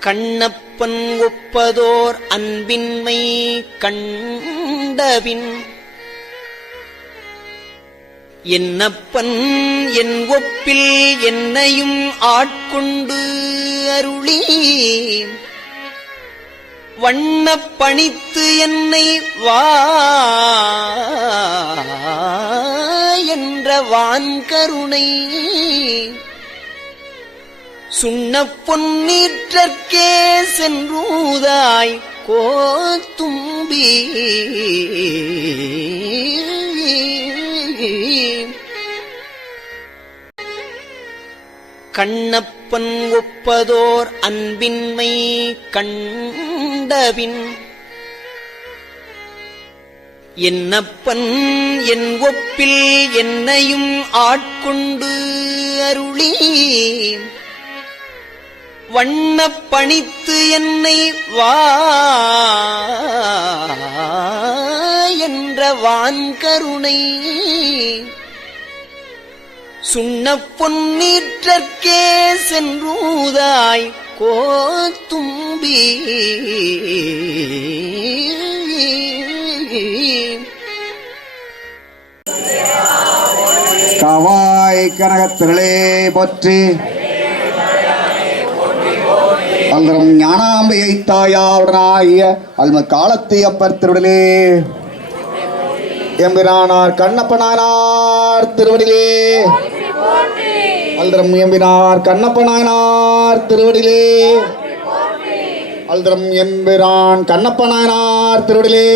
கண்ணப்பன் ஒப்பதோர் அன்பின்மை கண்டபின். என்னப்பன் என் ஒப்பில் என்னையும் ஆட்கொண்டு அருளி வண்ணப் பணித்து என்னை வா என்ற வான்கருணை சுண்ண பொன்னீற்றற்கே சென்றூதாய் கோத்தும்பி. கண்ணப்பன் ஒப்பதோர் அன்பின்மை கண்டபின். என்னப்பன் என் ஒப்பில் என்னையும் ஆட்கொண்டு அருளி வண்ணப் பணித்து என்னை வா என்ற வான்கருணை சுண்ணப் பொன்னீற்றற்கே சென்றூதாய் கோத்தும்பி கவாய் கனகத்திரளே போற்றி. அந்தரம் ஞானாம்பிகை தாயாவுடனாகிய அல்ம காலத்தியப்பர் திருடலே எம்பிரானார் கண்ணப்பனானார் திருவடிலே. அல்தரம் எம்பினார் கண்ணப்பனானார் திருவடிலே. அல்தரம் எம்பிரான் கண்ணப்பனானார் திருவடிலே.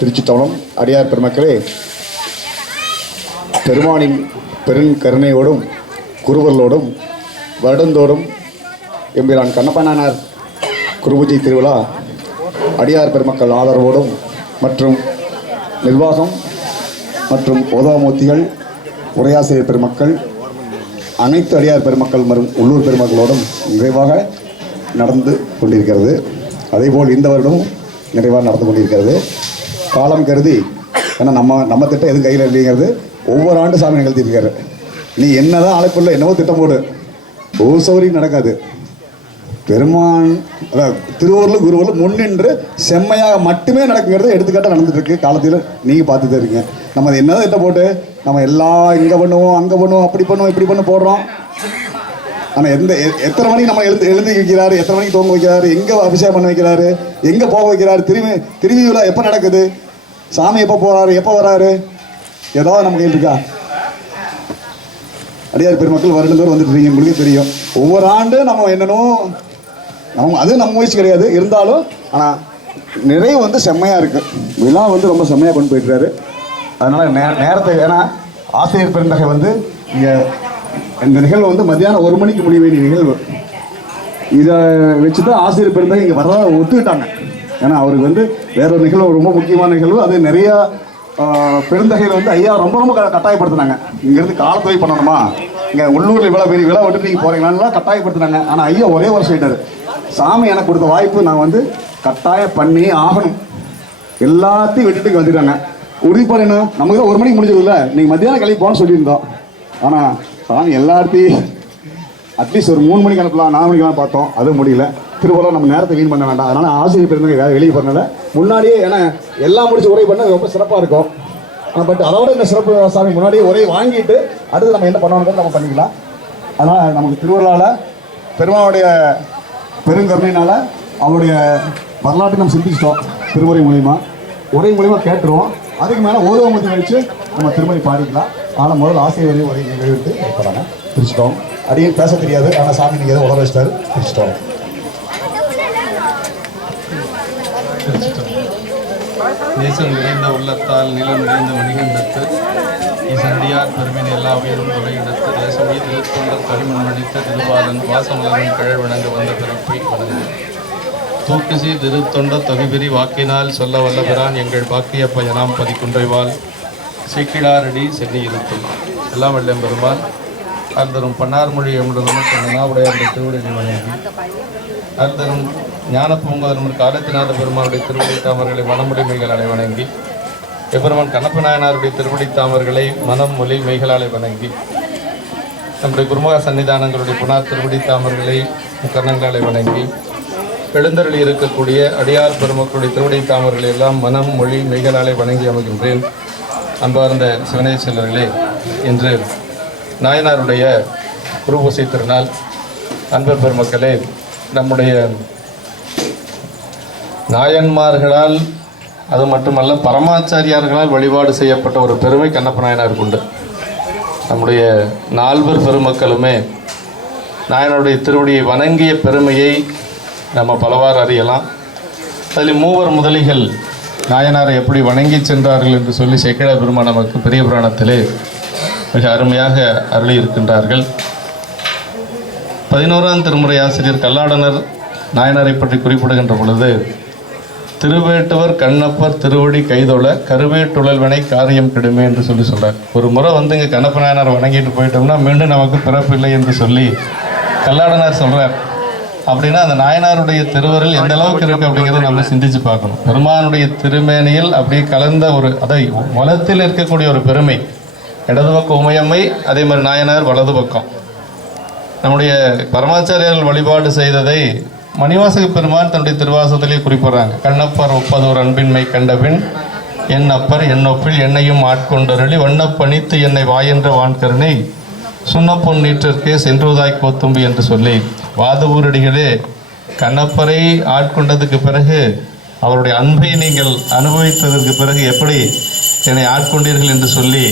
திருச்சித்தவனம் அடியார் பெருமக்களே பெருமானின் பெருங்கருணையோடும் குருவர்களோடும் வருடந்தோறும் எம்பிரான் கண்ணப்பனானார் குருபூஜை திருவிழா அடியார் பெருமக்கள் ஆதரவோடும் மற்றும் நிர்வாகம் மற்றும் உதவமூர்த்திகள் உரையாசிரியர் பெருமக்கள் அனைத்து அடியார் பெருமக்கள் மற்றும் உள்ளூர் பெருமக்களோடும் நிறைவாக நடந்து கொண்டிருக்கிறது. அதேபோல் இந்த வருடமும் நிறைவாக நடந்து கொண்டிருக்கிறது. காலம் கருதி ஏன்னா நம்ம நம்ம திட்டம் எதுவும் கையில் இல்லைங்கிறது ஒவ்வொரு ஆண்டு சாமி நிகழ்த்தியிருக்காரு நீ என்னதான் அழைப்புள்ள என்னவோ திட்டம் போடு. ஒரு சௌரியம் நடக்காது. பெருமான் அதாவது திருவூரில் குருவூரில் முன்னின்று செம்மையாக மட்டுமே நடக்குங்கிறது எடுத்துக்காட்டாக நடந்துகிட்டு இருக்கு காலத்தில் நீங்கள் பார்த்துட்டு இருக்கீங்க. நம்ம அதை என்னதான் திட்டம் போட்டு நம்ம எல்லாம் இங்கே பண்ணுவோம் அங்கே பண்ணுவோம் அப்படி பண்ணுவோம் இப்படி பண்ண போடுறோம். ஆனால் எந்த எத்தனை மணிக்கு நம்ம எழுந்து எழுந்து வைக்கிறாரு எத்தனை மணிக்கு தூங்க வைக்கிறாரு எங்கே அபிஷேகம் பண்ண வைக்கிறாரு எங்கே போக வைக்கிறாரு திரும்பி திருவிழா விழா எப்போ நடக்குது சாமி எப்போ போகிறாரு எப்போ வராரு ஏதாவது நம்ம கையில் இருக்கா? அடியார் பெருமக்கள் வருடந்தோறும் வந்துட்டு இருக்கீங்க உங்களுக்கு தெரியும். ஒவ்வொரு ஆண்டு நம்ம என்னனோ நம்ம அது நம்ம முயற்சி கிடையாது. இருந்தாலும் ஆனால் நிறைவு வந்து செம்மையாக இருக்குது விழா வந்து ரொம்ப செம்மையாக கொண்டு போயிட்டுறாரு. அதனால் நே நேரத்தை ஏன்னா ஆசிரியர் பெருந்தகை வந்து இங்கே இந்த நிகழ்வு வந்து மத்தியானம் ஒரு மணிக்கு முடிய வேண்டிய நிகழ்வு. இதை வச்சு தான் ஆசிரியர் பெருந்தகை இங்கே வர்றதா ஒத்துக்கிட்டாங்க. ஏன்னா அவருக்கு வந்து வேற ஒரு நிகழ்வு ரொம்ப முக்கியமான நிகழ்வு. அது நிறையா பெருந்தகையில் வந்து ஐயா ரொம்ப ரொம்ப க- கட்டாயப்படுத்தினாங்க. இங்கேருந்து காலத்துறை பண்ணணுமா? இங்கே உள்ளூரில் இவ்வளோ பெரிய விழா விட்டு நீங்கள் போகிறீங்களான்லாம் கட்டாயப்படுத்தினாங்க. ஆனால் ஐயா ஒரே வருஷம் சொல்லிட்டாரு சாமி எனக்கு கொடுத்த வாய்ப்பு நான் வந்து கட்டாயம் பண்ணி ஆகணும். எல்லாத்தையும் விட்டுட்டு இங்க வந்துட்டாங்க உறுதிப்பாடு என்ன நமக்கு தான் ஒரு மணிக்கு முடிஞ்சதுல்ல. நீங்கள் மத்தியானம் கிளம்பி போகணும்னு சொல்லியிருந்தோம். ஆனால் சாமி எல்லாத்தையும் அட்லீஸ்ட் ஒரு மூணு மணிக்கு அனுப்பலாம் நாலு மணிக்கெல்லாம் பார்த்தோம். அதுவும் முடியல. திருவள்ளுவர் நம்ம நேரத்தை வீண் பண்ண வேண்டாம். அதனால் ஆசிரியர் பெருந்தகை வேறு வெளியே பண்ணல முன்னாடியே ஏன்னா எல்லாம் முடிச்சு உரை பண்ண ரொம்ப சிறப்பாக இருக்கும். பட் அதோட இந்த சிறப்பு சாமி முன்னாடியே உரை வாங்கிட்டு அடுத்து நம்ம என்ன பண்ணணுங்கிறது நம்ம பண்ணிக்கலாம். அதனால் நமக்கு திருவள்ளாவில் பெருமாவுடைய பெருங்கருணையினால அவருடைய வரலாற்றை நம்ம சிந்திச்சிட்டோம் திருமுறை மூலிமா உரை மூலிமா கேட்டுருவோம். அதுக்கு மேலே ஓதுவமத்தை வச்சு நம்ம திருமணி பாடிக்கலாம். ஆனால் முதல்ல ஆசிரியர் உரை எழுதிட்டு போகிறாங்க பிரிச்சிட்டோம். அடியும் பேச தெரியாது. ஆனால் சாமி நீங்கள் ஏதோ உலக வச்சிட்டாரு. பிரிச்சிட்டோம். நேசம் நிறைந்த உள்ளத்தால் நிலம் நிறைந்த மணிகண்டத்து இசண்டியார் பெருமின் எல்லா உயிரும் தொலையிடத்து தேசமே திருத்தொண்ட கரிமன் மடித்த திருவாளன் வாசமலரின் கிழ வணங்க வந்த பிறப்பை வணங்கு தூக்குசி திருத்தொண்ட தொகைபெறி வாக்கினால் சொல்ல வல்லபிரான் எங்கள் பாக்கிய பயனாம் பதிக்குன்றைவாள். சீக்கிடாரடி சென்னி இருக்கும் எல்லாம் வெள்ளம் பெருமாள் அந்தரும் பன்னார்மொழி எம்முடனும் நாவுடைய அந்த திருவிழி வணங்கி. அர்த்தரும் ஞான பூங்கதரும் காலத்தினாத பெருமானுடைய திருவடி தாமர்களை மனமுடி அலை வணங்கி எபெருமான் கண்ணப்ப நாயனாருடைய திருவடி தாமர்களை மனம் மொழி மைகளாலை வணங்கி நம்முடைய குருமக சன்னிதானங்களுடைய புனார் திருவடி தாமர்களை கர்ணங்களை வணங்கி எழுந்தருளி இருக்கக்கூடிய அடியார் பெருமக்களுடைய திருவடி தாமர்களை எல்லாம் மனம் மொழி மெய்களாலே வணங்கி அமைகின்றேன் அன்பார்ந்த சிவனே செல்வர்களே இன்று நாயனாருடைய குருபூசை திருநாள். அன்பர் பெருமக்களே நம்முடைய நாயன்மார்களால் அது மட்டுமல்ல பரமாச்சாரியார்களால் வழிபாடு செய்யப்பட்ட ஒரு பெருமை கண்ணப்ப நாயனாருக்கு உண்டு. நம்முடைய நால்வர் பெருமக்களுமே நாயனுடைய திருவடியை வணங்கிய பெருமையை நம்ம பலவாறு அறியலாம். அதில் மூவர் முதலிகள் நாயனாரை எப்படி வணங்கி சென்றார்கள் என்று சொல்லி சேக்கிழ பெருமான் நமக்கு பெரிய புராணத்திலே மிக அருமையாக அருளி இருக்கின்றார்கள். பதினோராம் திருமுறை ஆசிரியர் கல்லாடனர் நாயனாரை பற்றி குறிப்பிடுகின்ற பொழுது திருவேட்டுவர் கண்ணப்பர் திருவடி கைதொழ கருவேட்டுழல்வனை காரியம் கெடுமே என்று சொல்லி சொல்கிறார் ஒரு முறை வந்து இங்கே கண்ணப்ப நாயனார் வணங்கிட்டு போயிட்டோம்னா மீண்டும் நமக்கு பிறப்பு இல்லை என்று சொல்லி கல்லாடனார் சொல்கிறார் அப்படின்னா அந்த நாயனாருடைய திருவரில் எந்த அளவுக்கு இருக்கு அப்படிங்கிறத நம்ம சிந்திச்சு பார்க்கணும். பெருமானுடைய திருமேனியில் அப்படியே கலந்த ஒரு அதை வளத்தில் இருக்கக்கூடிய ஒரு பெருமை. இடது பக்கம் உமையம்மை அதே மாதிரி நாயனார் வலது பக்கம். நம்முடைய பரமாச்சாரியர்கள் வழிபாடு செய்ததை மணிவாசக பெருமான் தன்னுடைய திருவாசத்திலே குறிப்பிடுறாங்க. கண்ணப்பர் ஒப்பதோர் அன்பின்மை கண்டபின் என் அப்பர் என் ஒப்பில் என்னையும் ஆட்கொண்டருளி வண்ணப்பணித்து என்னை வாயென்ற வான்கருணை சுண்ணப்பொன் நீற்றிற்கே சென்றுவதாய் கோத்தும்பி என்று சொல்லி வாதவூரடிகளே கண்ணப்பரை ஆட்கொண்டதுக்கு பிறகு அவருடைய அன்பை நீங்கள் அனுபவித்ததற்கு பிறகு எப்படி என்னை ஆட்கொண்டீர்கள் என்று சொல்லி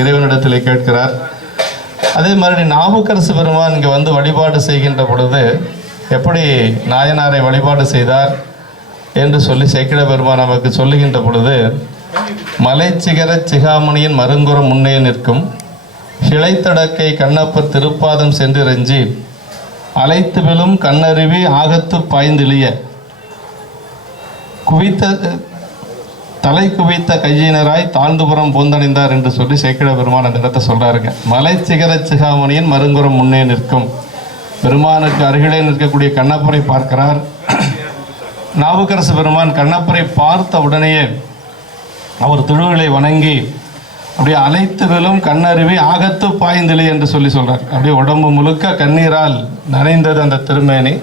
இறைவனிடத்தில் கேட்கிறார். அதே மாதிரி நாவுக்கரசு பெருமான் இங்கே வந்து வழிபாடு செய்கின்ற பொழுது எப்படி நாயனாரை வழிபாடு செய்தார் என்று சொல்லி சேக்கிட பெருமான் நமக்கு சொல்லுகின்ற பொழுது மலைச்சிகர சிகாமணியின் மருங்குறம் முன்னே நிற்கும். கிளைத்தடக்கை கண்ணப்பர் திருப்பாதம் சென்றிரஞ்சி அலைத்து விழும் கண்ணருவி ஆகத்து பாய்ந்திழிய. குவித்த தலை குவித்த கையினராய் தாழ்ந்துபுறம் பூந்தணிந்தார் என்று சொல்லி சேக்கிட பெருமான் அந்த இடத்தை சொல்றாருங்க. மலை சிகாமணியின் மருங்குறம் முன்னே நிற்கும். பெருமானுக்கு அருகிலே நிற்கக்கூடிய கண்ணப்பரை பார்க்கிறார். நாவுக்கரசு பெருமான் கண்ணப்பரை பார்த்த உடனேயே அவர் திருவிழை வணங்கி அப்படியே அனைத்துகளும் கண்ணருவி ஆகத்து பாய்ந்திலி என்று சொல்லி சொல்கிறார் அப்படியே உடம்பு முழுக்க கண்ணீரால் நனைந்தது அந்த திருமேனி.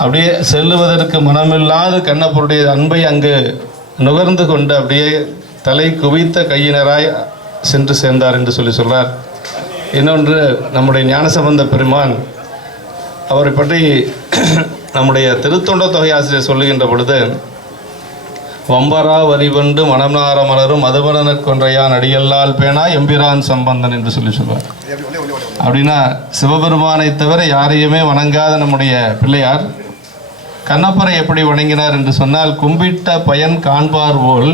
அப்படியே செல்லுவதற்கு மனமில்லாது கண்ணப்பருடைய அன்பை அங்கு நுகர்ந்து கொண்டு அப்படியே தலை குவித்த கையினராய் சென்று சேர்ந்தார் என்று சொல்லி சொல்கிறார் இன்னொன்று நம்முடைய ஞானசம்பந்த பெருமான் அவரை பற்றி நம்முடைய திருத்தொண்ட தொகை ஆசிரியர் சொல்லுகின்ற பொழுது வம்பரா வரிவண்டு மணம்நார மலரும் மதுபலனக் கொன்றையான் அடியல்லால் பேனா எம்பிரான் சம்பந்தன் என்று சொல்லி சொல்வார். அப்படின்னா சிவபெருமானை தவிர யாரையுமே வணங்காத நம்முடைய பிள்ளையார் கண்ணப்பரை எப்படி வணங்கினார் என்று சொன்னால் கும்பிட்ட பயன் காண்பார் போல்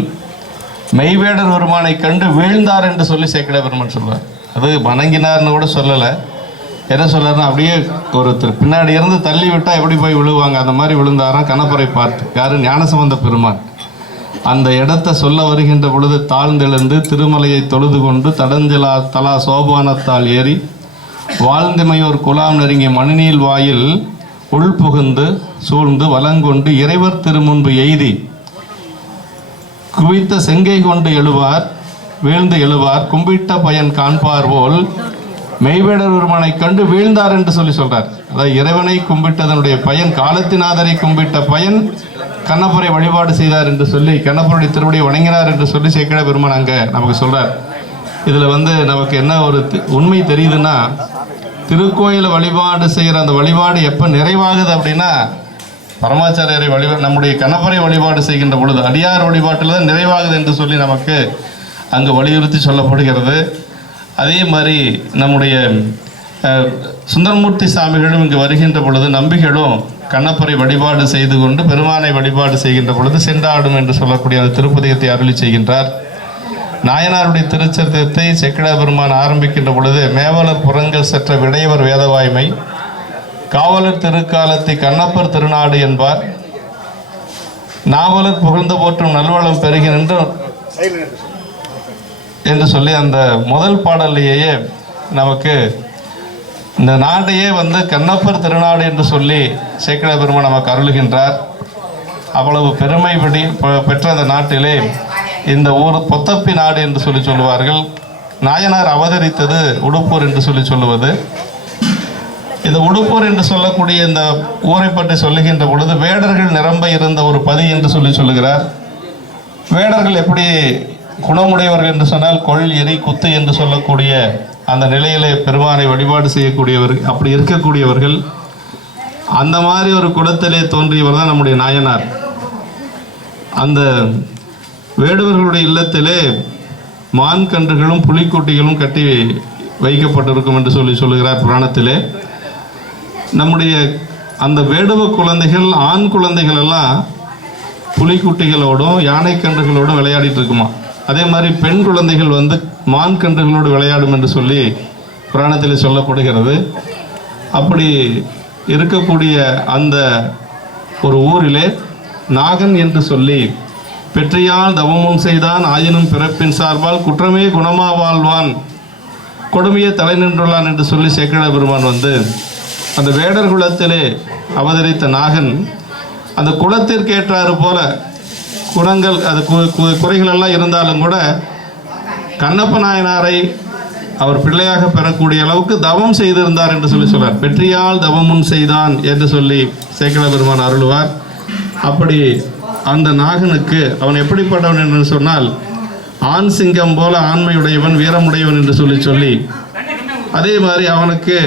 மெய்வேடர் பெருமானை கண்டு வீழ்ந்தார் என்று சொல்லி சேக்கட பெருமான் சொல்வார். அது வணங்கினார்னு கூட சொல்லலை. என்ன சொல்றாருன்னா அப்படியே ஒருத்தர் பின்னாடி இருந்து தள்ளி விட்டால் எப்படி போய் விழுவாங்க? அந்த மாதிரி விழுந்தாராம் கண்ணப்பரை பார்த்து. யாரு? ஞானசம்பந்த பெருமான். அந்த இடத்தை சொல்ல வருகின்ற பொழுது தாழ்ந்தெழுந்து திருமலையை தொழுது கொண்டு தடஞ்சலா தலா சோபானத்தால் ஏறி வாழ்ந்திமையோர் குலாம் நெருங்கிய மணிநீல் வாயில் உள்புகுந்து சூழ்ந்து வலங்கொண்டு இறைவர் திருமுன்பு எய்தி குவித்த செங்கை கொண்டு எழுவார் வீழ்ந்து எழுவார் கும்பிட்ட பயன் காண்பார் போல் மெய்வேடர் ஒருவனை கண்டு வீழ்ந்தார் என்று சொல்லி சொல்றார். அதாவது இறைவனை கும்பிட்டதனுடைய பயன் காலத்தினாதரை கும்பிட்ட பயன் கண்ணப்பரை வழிபாடு செய்தார் என்று சொல்லி கண்ணப்பருடைய திருவடியை வணங்கினார் என்று சொல்லி சேக்கட பெருமான் அங்கே நமக்கு சொல்றார். இதில் வந்து நமக்கு என்ன ஒரு உண்மை தெரியுதுன்னா திருக்கோயிலை வழிபாடு செய்கிற அந்த வழிபாடு எப்போ நிறைவாகுது அப்படின்னா பரமாச்சாரியரை வழிபா நம்முடைய கணப்பரை வழிபாடு செய்கின்ற பொழுது அடியார் வழிபாட்டில் தான் நிறைவாகுது என்று சொல்லி நமக்கு அங்கு வலியுறுத்தி சொல்லப்படுகிறது. அதே மாதிரி நம்முடைய சுந்தரமூர்த்தி சாமிகளும் இங்கு வருகின்ற பொழுது நம்பிகளும் கண்ணப்பரை வழிபாடு செய்து கொண்டு பெருமானை வழிபாடு செய்கின்ற பொழுது சென்றாடும் என்று சொல்லக்கூடிய அந்த திருப்பதிகத்தை அருளி செய்கின்றார். நாயனாருடைய திருச்சரித்தத்தை செக்கிட பெருமான் ஆரம்பிக்கின்ற பொழுது மேவலர் புறங்கள் செற்ற விடையவர் வேதவாய்மை காவலர் திருக்காலத்தை கண்ணப்பர் திருநாடு என்பார். நாவலர் புகழ்ந்து போற்றும் நல்வளம் பெறுகின்ற என்று சொல்லி அந்த முதல் பாடல்லையே நமக்கு இந்த நாட்டையே வந்து கண்ணப்பர் திருநாடு என்று சொல்லி சேக்கட பெருமை நமக்கு அருளுகின்றார். அவ்வளவு பெருமை பெடி- பெற்ற அந்த நாட்டிலே இந்த ஊர் பொத்தப்பி நாடு என்று சொல்லி சொல்லுவார்கள். நாயனார் அவதரித்தது உடுப்பூர் என்று சொல்லி சொல்லுவது. இந்த உடுப்பூர் என்று சொல்லக்கூடிய இந்த ஊரை பற்றி சொல்லுகின்ற பொழுது வேடர்கள் நிரம்ப இருந்த ஒரு பதி என்று சொல்லி சொல்லுகிறார். வேடர்கள் எப்படி குணமுடையவர்கள் என்று சொன்னால் கொள் எரி குத்து என்று சொல்லக்கூடிய அந்த நிலையிலே பெருமானை வழிபாடு செய்யக்கூடியவர் அப்படி இருக்கக்கூடியவர்கள் அந்த மாதிரி ஒரு குடத்திலே தோன்றியவர் தான் நம்முடைய நாயனார். அந்த வேடுவர்களுடைய இல்லத்திலே மான் கன்றுகளும் புலிக்குட்டிகளும் கட்டி வைக்கப்பட்டிருக்கும் என்று சொல்லி சொல்லுகிறார் புராணத்திலே. நம்முடைய அந்த வேடுவ குழந்தைகள் ஆண் குழந்தைகள் எல்லாம் புலிக்குட்டிகளோடும் யானை கன்றுகளோடும் விளையாடிட்டு இருக்குமா? அதே மாதிரி பெண் குழந்தைகள் வந்து மான் கன்றுகளோடு விளையாடும் என்று சொல்லி புராணத்தில் சொல்லப்படுகிறது. அப்படி இருக்கக்கூடிய அந்த ஒரு ஊரிலே நாகன் என்று சொல்லி பெற்றியால் தவமும் செய்தான் ஆயினும் பிறப்பின் சார்பால் குற்றமே குணமா வாழ்வான் கொடுமையே தலை நின்றுள்ளான் என்று சொல்லி சேக்கட பெருமான் வந்து அந்த வேடர் குலத்திலே அவதரித்த நாகன் அந்த குலத்திற்கேற்றாறு போல குணங்கள் அது குறைகள் எல்லாம் இருந்தாலும் கூட கண்ணப்ப நாயனாரை அவர் பிள்ளையாக பெறக்கூடிய அளவுக்கு தவம் செய்திருந்தார் என்று சொல்லி சொல்றார். வெற்றியால் தவமும் செய்தான் என்று சொல்லி சேக்கல பெருமான் அருளுவார். அப்படி அந்த நாகனுக்கு அவன் எப்படிப்பட்டவன் என்று சொன்னால் ஆண் சிங்கம் போல ஆண்மையுடையவன் வீரமுடையவன் என்று சொல்லி சொல்லி அதே மாதிரி அவனுக்கு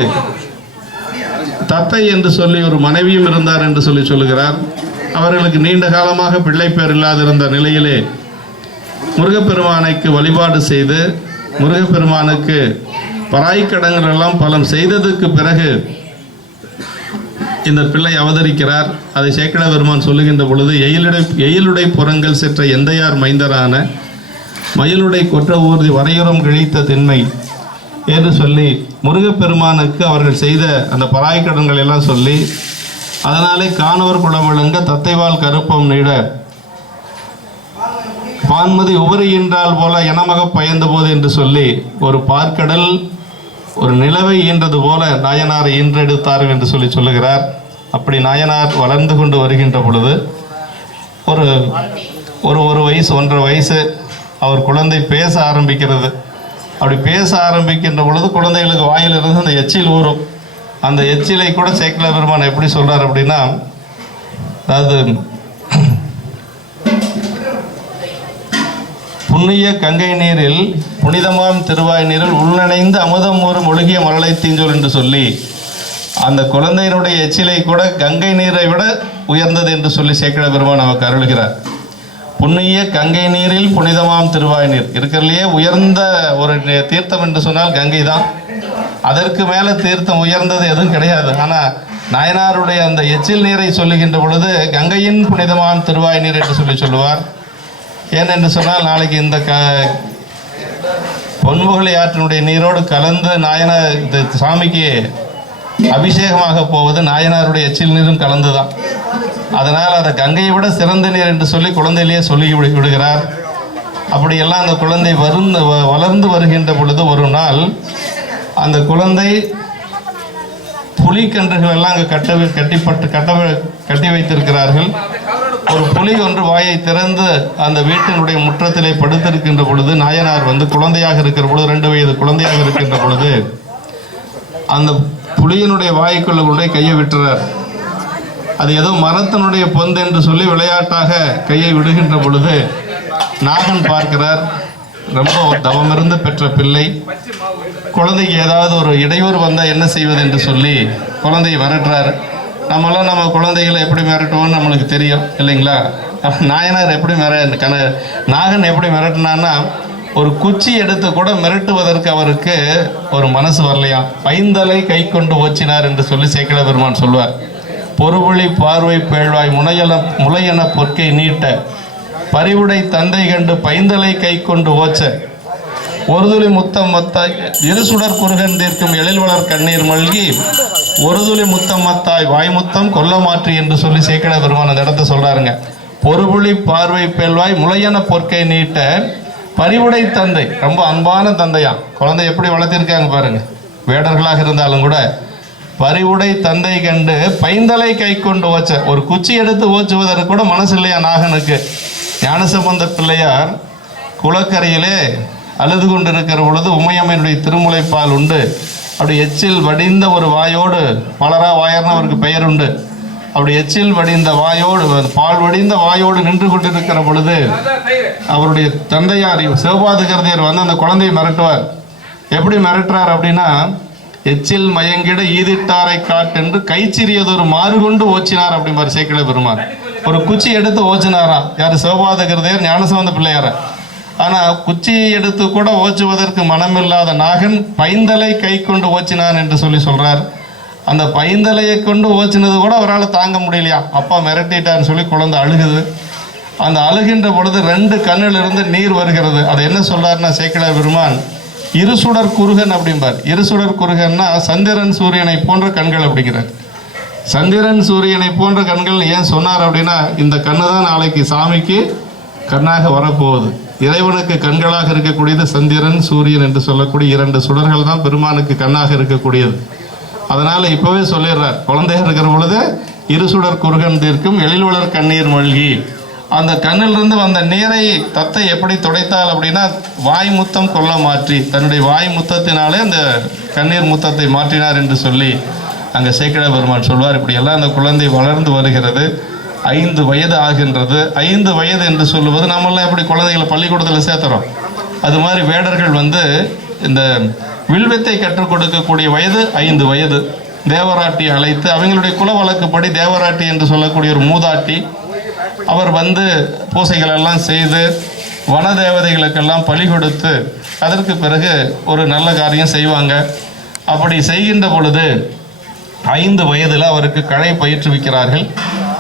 தத்தை என்று சொல்லி ஒரு மனைவியும் இருந்தார் என்று சொல்லி சொல்லுகிறார். அவர்களுக்கு நீண்ட காலமாக பிள்ளை பேர் இல்லாதிருந்த நிலையிலே முருகப்பெருமானைக்கு வழிபாடு செய்து முருகப்பெருமானுக்கு பராய்க்கடங்கள் எல்லாம் பலம் செய்ததுக்கு பிறகு இந்த பிள்ளை அவதரிக்கிறார். அதை சேக்கட பெருமான் சொல்லுகின்ற பொழுது எயிலுடை எயிலுடை புறங்கள் செற்ற எந்தையார் மைந்தரான மயிலுடை கொற்ற ஊர்தி வரையுறம் கிழித்த திண்மை என்று சொல்லி முருகப்பெருமானுக்கு அவர்கள் செய்த அந்த பராய்க்கடன்கள் எல்லாம் சொல்லி அதனாலே காணவர் குலம் விளங்க தத்தைவால் கருப்பம் நீட. பான்மதி உபரியின்றால் போல எனமக பயந்த போது என்று சொல்லி ஒரு பார்க்கடல் ஒரு நிலவை ஈன்றது போல நாயனாரை ஈன்றெடுத்தார்கள் என்று சொல்லி சொல்லுகிறார். அப்படி நாயனார் வளர்ந்து கொண்டு வருகின்ற பொழுது ஒரு ஒரு ஒரு வயசு ஒன்றரை வயசு அவர் குழந்தை பேச ஆரம்பிக்கிறது. அப்படி பேச ஆரம்பிக்கின்ற பொழுது குழந்தைகளுக்கு வாயிலிருந்து அந்த எச்சில் ஊறும். அந்த எச்சிலை கூட சேக்கல பெருமான் எப்படி சொல்றார் அப்படின்னா அதாவது புண்ணிய கங்கை நீரில் புனிதமாம் திருவாய் நீரில் உள்நனைந்து அமுதம் ஒரு ஒழுகிய மரளை தீஞ்சொல் என்று சொல்லி அந்த குழந்தையினுடைய எச்சிலை கூட கங்கை நீரை விட உயர்ந்தது என்று சொல்லி சேக்கிட பெருமான் நமக்கு அருளுகிறார். புண்ணிய கங்கை நீரில் புனிதமாம் திருவாய் நீர் இருக்கிறதுலையே உயர்ந்த ஒரு தீர்த்தம் என்று சொன்னால் கங்கை தான். அதற்கு மேலே தீர்த்தம் உயர்ந்தது எதுவும் கிடையாது. ஆனால் நாயனாருடைய அந்த எச்சில் நீரை சொல்லுகின்ற பொழுது கங்கையின் புனிதமான திருவாய் நீர் என்று சொல்லி சொல்லுவார். ஏனென்று சொன்னால் நாளைக்கு இந்த க பொன்முகலி ஆற்றினுடைய நீரோடு கலந்து நாயனார் இந்த சாமிக்கு அபிஷேகமாக போவது நாயனாருடைய எச்சில் நீரும் கலந்துதான். அதனால் அதை கங்கையை விட சிறந்த நீர் என்று சொல்லி குழந்தையிலேயே சொல்லி விடுகிறார். அப்படியெல்லாம் அந்த குழந்தை வருந்து வ- வளர்ந்து வருகின்ற பொழுது ஒரு நாள் அந்த குழந்தை புலிக்கன்றுகள் எல்லாம் அங்கே கட்ட கட்டிப்பட்டு கட்ட கட்டி வைத்திருக்கிறார்கள். ஒரு புலி ஒன்று வாயை திறந்து அந்த வீட்டினுடைய முற்றத்திலே படுத்திருக்கின்ற பொழுது நாயனார் வந்து குழந்தையாக இருக்கிற பொழுது ரெண்டு வயது குழந்தையாக இருக்கின்ற பொழுது அந்த புலியினுடைய வாய்க்குள்ள கொண்டே கையை விட்டுறார். அது ஏதோ மரத்தினுடைய பொந்து என்று சொல்லி விளையாட்டாக கையை விடுகின்ற பொழுது நாகன் பார்க்கிறார். ரொம்ப தவமிருந்து பெற்ற பிள்ளை. குழந்தைக்கு ஏதாவது ஒரு இடையூறு வந்தால் என்ன செய்வது என்று சொல்லி குழந்தையை மிரட்டுறாரு நம்மளாம் நம்ம குழந்தைகளை எப்படி மிரட்டுவோம்னு நம்மளுக்கு தெரியும் இல்லைங்களா? நாயனார் எப்படி மிர கன நாகன் எப்படி மிரட்டினான்னா ஒரு குச்சி எடுத்து கூட மிரட்டுவதற்கு அவருக்கு ஒரு மனசு வரலையாம் பைந்தலை கை கொண்டு ஓச்சினார் என்று சொல்லி சேக்கிழ பெருமான் சொல்வார். பொறுபுளி பார்வை பேழ்வாய் முனையன முளையன பொற்கை நீட்ட பரிவுடை தந்தை கண்டு பைந்தலை கை கொண்டு ஓச்ச. ஒரு துளி முத்தம் மத்தாய் இருசுடர் குறுகன் தீர்க்கும் எழில் வளர் கண்ணீர் மல்கி ஒரு துளி முத்தம் மத்தாய் வாய்முத்தம் கொல்ல மாற்றி என்று சொல்லி சேக்கட பெருமான் அந்த இடத்த சொல்றாருங்க. பொறுபுளி பார்வை பெல்வாய் முளையன பொற்கை நீட்ட பரிவுடை தந்தை ரொம்ப அன்பான தந்தையா. குழந்தை எப்படி வளர்த்திருக்காங்க பாருங்க. வேடர்களாக இருந்தாலும் கூட பரிவுடை தந்தை கண்டு பைந்தலை கை கொண்டு ஓச்ச. ஒரு குச்சி எடுத்து ஓச்சுவதற்கு கூட மனசு இல்லையா நாகனுக்கு. ஞானசம்பந்த பிள்ளையார் குளக்கரையிலே அழுது கொண்டிருக்கிற பொழுது உமையம்மையினுடைய திருமுலைப்பால் உண்டு. அப்படி எச்சில் வடிந்த ஒரு வாயோடு பலரா வாயர்னு அவருக்கு பெயர் உண்டு. அப்படி எச்சில் வடிந்த வாயோடு பால் வடிந்த வாயோடு நின்று கொண்டிருக்கிற பொழுது அவருடைய தந்தையார் சிவபாதகரதியர் வந்து அந்த குழந்தையை மிரட்டுவார். எப்படி மிரட்டுறார் அப்படின்னா எச்சில் மயங்கிட ஈதிட்டாரை காட்டென்று கைச்சிறியதொரு மாறு கொண்டு ஓச்சினார் அப்படிம்பார் சேக்கிழ பெருமாள் ஒரு குச்சி எடுத்து ஓச்சினாராம். யார் சிவபாதகரதியர் ஞானசம்பந்த பிள்ளையார. ஆனால் குச்சியை எடுத்து கூட ஓச்சுவதற்கு மனமில்லாத நாகன் பைந்தலை கை கொண்டு ஓச்சினான் என்று சொல்லி சொல்கிறார் அந்த பைந்தலையை கொண்டு ஓச்சினது கூட அவரால் தாங்க முடியலையா? அப்பா மிரட்டிட்டான்னு சொல்லி குழந்தை அழுகுது. அந்த அழுகின்ற பொழுது ரெண்டு கண்ணிலிருந்து நீர் வருகிறது. அதை என்ன சொல்றாருன்னா சேக்கிழ பெருமான் இருசுடர் குருகன் அப்படிம்பார். இருசுடர் குருகன்னா சந்திரன் சூரியனை போன்ற கண்கள் அப்படிங்கிறார். சந்திரன் சூரியனை போன்ற கண்கள் ஏன் சொன்னார் அப்படின்னா இந்த கண்ணு தான் நாளைக்கு சாமிக்கு கண்ணாக வரப்போகுது. இறைவனுக்கு கண்களாக இருக்கக்கூடியது சந்திரன் சூரியன் என்று சொல்லக்கூடிய இரண்டு சுடர்கள் தான் பெருமானுக்கு கண்ணாக இருக்கக்கூடியது. அதனால் இப்போவே சொல்லிடுறார் குழந்தைகள் இருக்கிற பொழுது இருசுடர் குறுகன் தீர்க்கும் எழில் வளர் கண்ணீர் மல்கி. அந்த கண்ணிலிருந்து வந்த நீரை தத்தை எப்படி துடைத்தாள் அப்படின்னா வாய் முத்தம் கொல்ல மாற்றி தன்னுடைய வாய் முத்தத்தினாலே அந்த கண்ணீர் முத்தத்தை மாற்றினார் என்று சொல்லி அங்கே சேக்கட பெருமான் சொல்வார் இப்படி எல்லாம் அந்த குழந்தை வளர்ந்து வருகிறது ஐந்து வயது ஆகின்றது. ஐந்து வயது என்று சொல்லுவது நம்மளாம் எப்படி குழந்தைகளை பள்ளிக்கூடத்தில் சேர்த்துறோம்? அது மாதிரி வேடர்கள் வந்து இந்த வில்வத்தை கற்றுக் கொடுக்கக்கூடிய வயது ஐந்து வயது. தேவராட்டி அழைத்து அவங்களுடைய குல வழக்குப்படி தேவராட்டி என்று சொல்லக்கூடிய ஒரு மூதாட்டி அவர் வந்து பூசைகள் எல்லாம் செய்து வன தேவதைகளுக்கெல்லாம் பலி கொடுத்து அதற்கு பிறகு ஒரு நல்ல காரியம் செய்வாங்க. அப்படி செய்கின்ற பொழுது ஐந்து வயதில் அவருக்கு கலை பயிற்றுவிக்கிறார்கள்.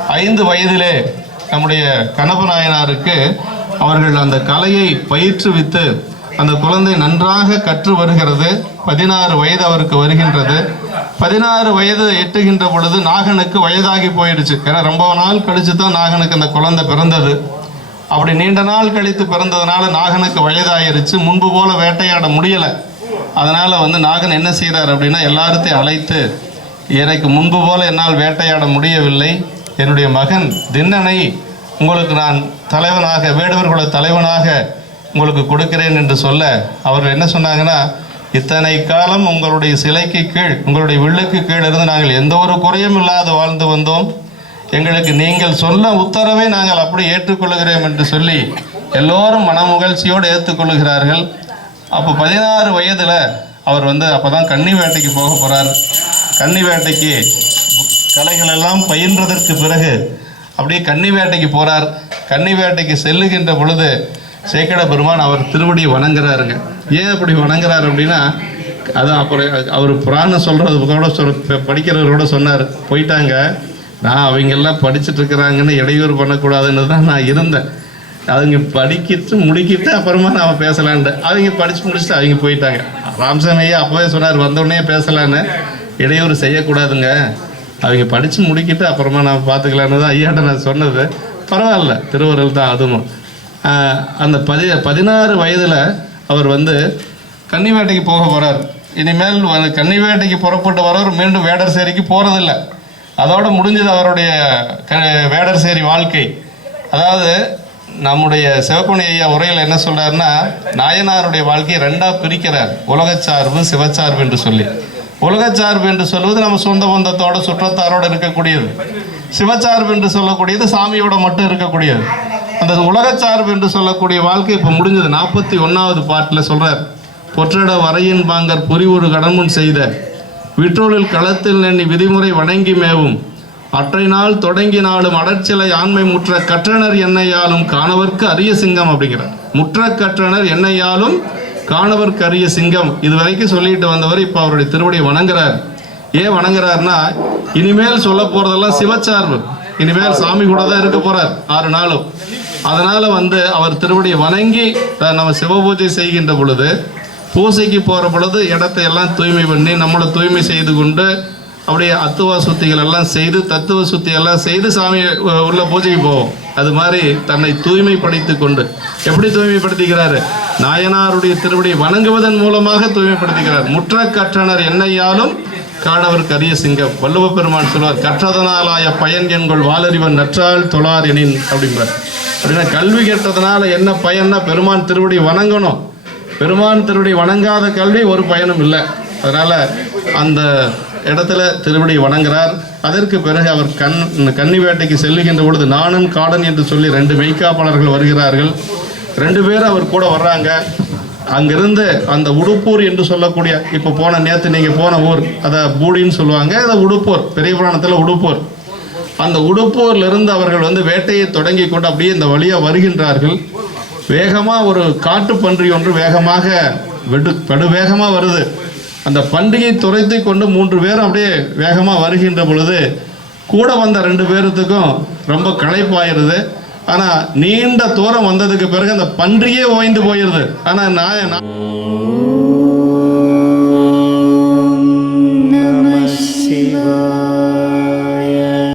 ஐந்து வயதிலே நம்முடைய கணப நாயனாருக்கு அவர்கள் அந்த கலையை பயிற்றுவித்து அந்த குழந்தை நன்றாக கற்று வருகிறது. பதினாறு வயது அவருக்கு வருகின்றது. பதினாறு வயது எட்டுகின்ற பொழுது நாகனுக்கு வயதாகி போயிடுச்சு. ஏன்னா ரொம்ப நாள் கழித்து தான் நாகனுக்கு அந்த குழந்தை பிறந்தது. அப்படி நீண்ட நாள் கழித்து பிறந்ததுனால நாகனுக்கு வயதாயிருச்சு. முன்பு போல வேட்டையாட முடியலை. அதனால் வந்து நாகன் என்ன செய்கிறார் அப்படின்னா எல்லாத்தையும் அழைத்து எனக்கு முன்பு போல என்னால் வேட்டையாட முடியவில்லை. என்னுடைய மகன் தின்னனை உங்களுக்கு நான் தலைவனாக வேடுவர் குல தலைவனாக உங்களுக்கு கொடுக்கிறேன் என்று சொல்ல அவர்கள் என்ன சொன்னாங்கன்னா இத்தனை காலம் உங்களுடைய சிலைக்கு கீழ் உங்களுடைய வில்லுக்கு கீழ் இருந்து நாங்கள் எந்த ஒரு குறையும் இல்லாது வாழ்ந்து வந்தோம். எங்களுக்கு நீங்கள் சொன்ன உத்தரவை நாங்கள் அப்படி ஏற்றுக்கொள்கிறோம் என்று சொல்லி எல்லோரும் மனமுகழ்ச்சியோடு ஏற்றுக்கொள்கிறார்கள் அப்போ பதினாறு வயதில் அவர் வந்து அப்போ தான் கன்னி வேட்டைக்கு போக போகிறார் கன்னி வேட்டைக்கு கலைகள் எல்லாம் பயின்றதற்கு பிறகு அப்படியே கன்னி வேட்டைக்கு போகிறார் கன்னி வேட்டைக்கு செல்லுகின்ற பொழுது சேக்கட பெருமான் அவர் திருவடியை வணங்குறாருங்க. ஏன் அப்படி வணங்குறாரு அப்படின்னா அதான் அப்புறம் அவர் புராணம் சொல்கிறது கூட சொல் படிக்கிறவரோட சொன்னார். போயிட்டாங்க. நான் அவங்கெல்லாம் படிச்சுட்டு இருக்கிறாங்கன்னு இடையூறு பண்ணக்கூடாதுன்னு தான் நான் இருந்தேன். அவங்க படிக்கிட்டு முடிக்கிட்டு அப்புறமா நாம பேசலான்ட்டு அவங்க படித்து முடிச்சுட்டு அவங்க போயிட்டாங்க. ராமசாமி ஐயா அப்போவே சொன்னார் வந்தோடனே பேசலான்னு. இடையூறு செய்யக்கூடாதுங்க. அவங்க படித்து முடிக்கிட்டு அப்புறமா நான் பார்த்துக்கலான்னு தான் ஐயாட்ட நான் சொன்னது. பரவாயில்ல திருவருள் தான் அதுவும். அந்த பதி பதினாறு வயதில் அவர் வந்து கன்னிவேட்டைக்கு போக போகிறார் இனிமேல் கன்னிவேட்டைக்கு புறப்பட்டு வரவர் மீண்டும் வேடர் சேரிக்கு போகிறதில்ல அதோடு முடிஞ்சது அவருடைய க வேடர் சேரி வாழ்க்கை. அதாவது நம்முடைய சிவக்குணி ஐயா உரையில் என்ன சொல்கிறாருன்னா நாயனாருடைய வாழ்க்கையை ரெண்டாக பிரிக்கிறார். உலகச்சார்பு சிவச்சார்பு என்று சொல்லி. உலகச்சார்பு என்று சொல்வது நம்ம சொந்த பந்தத்தோட சுற்றத்தாரோட இருக்கக்கூடியது. சிவச்சார்பு என்று சொல்லக்கூடியது சாமியோட மட்டும் இருக்கக்கூடியது. அந்த உலகச்சார்பு என்று சொல்லக்கூடிய வாழ்க்கை இப்போ முடிஞ்சது. நாற்பத்தி ஒன்றாவது பாட்டில் சொல்கிறார் பொற்றட வரையின் பாங்கர் புரிவுறு கடமுன் செய்த விற்றோலில் களத்தில் நெண்ணி விதிமுறை வணங்கி மேவும். அற்றை நாள் தொடங்கி நாளும் அடற்சிலை ஆண்மை முற்ற கற்றனர் என்னையாலும் காணவர்க்கு அரிய சிங்கம் அப்படிங்கிறார். முற்ற கற்றனர் என்னையாலும் காணவர் கரிய சிங்கம். இது வரைக்கும் சொல்லிட்டு வந்தவர் இப்போ அவருடைய திருவடியை வணங்குறார். ஏன் வணங்குறாருன்னா இனிமேல் சொல்ல போறதெல்லாம் சிவச்சார்பு. இனிமேல் சாமி கூட தான் இருக்க போறார் ஆறு நாளும். அதனால வந்து அவர் திருவடியை வணங்கி நம்ம சிவ பூஜை செய்கின்ற பொழுது பூசைக்கு போகிற பொழுது இடத்தை எல்லாம் தூய்மை பண்ணி நம்மளை தூய்மை செய்து கொண்டு அப்படியே அத்துவ சுத்திகள் எல்லாம் செய்து தத்துவ சுத்தி எல்லாம் செய்து சாமி உள்ள பூஜைக்கு போவோம். அது மாதிரி தன்னை தூய்மைப்படுத்தி கொண்டு. எப்படி தூய்மைப்படுத்திக்கிறாரு? நாயனாருடைய திருவடியை வணங்குவதன் மூலமாக தூய்மைப்படுத்துகிறார். முற்ற கற்றனர் என்னையாலும் காணவர் கரிய சிங்கம் வல்லுவ பெருமான் சொல்வார் கற்றதனாலாய பயன் என்கொள் வாலறிவன் நற்றால் தொழார் எனின் அப்படிம்பார். அப்படின்னா கல்வி கேட்டதுனால என்ன பயன்னா பெருமான் திருவடி வணங்கணும். பெருமான் திருவடி வணங்காத கல்வி ஒரு பயனும் இல்லை. அதனால் அந்த இடத்துல திருவடி வணங்குறார். அதற்கு பிறகு அவர் கண் கன்னி வேட்டைக்கு செல்லுகின்ற பொழுது நானும் காடன் என்று சொல்லி ரெண்டு மெய்க்காப்பாளர்கள் வருகிறார்கள். ரெண்டு பேரும் அவர் கூட வர்றாங்க. அங்கிருந்து அந்த உடுப்பூர் என்று சொல்லக்கூடிய இப்போ போன நேற்று நீங்கள் போன ஊர் அதை பூடின்னு சொல்லுவாங்க அதை உடுப்பூர் பெரிய புராணத்தில் உடுப்பூர். அந்த உடுப்பூர்லேருந்து அவர்கள் வந்து வேட்டையை தொடங்கி கொண்டு அப்படியே இந்த வழியாக வருகின்றார்கள். வேகமாக ஒரு காட்டு பன்றி ஒன்று வேகமாக வெடு படுவேகமாக வருது. அந்த பன்றியை துரைத்து கொண்டு மூன்று பேரும் அப்படியே வேகமாக வருகின்ற பொழுது கூட வந்த ரெண்டு பேர்த்துக்கும் ரொம்ப களைப்பாயிருது. ஆனா நீண்ட தூரம் வந்ததுக்கு பிறகு அந்த பன்றியே ஓய்ந்து போயிருது. ஆனா நான் நான்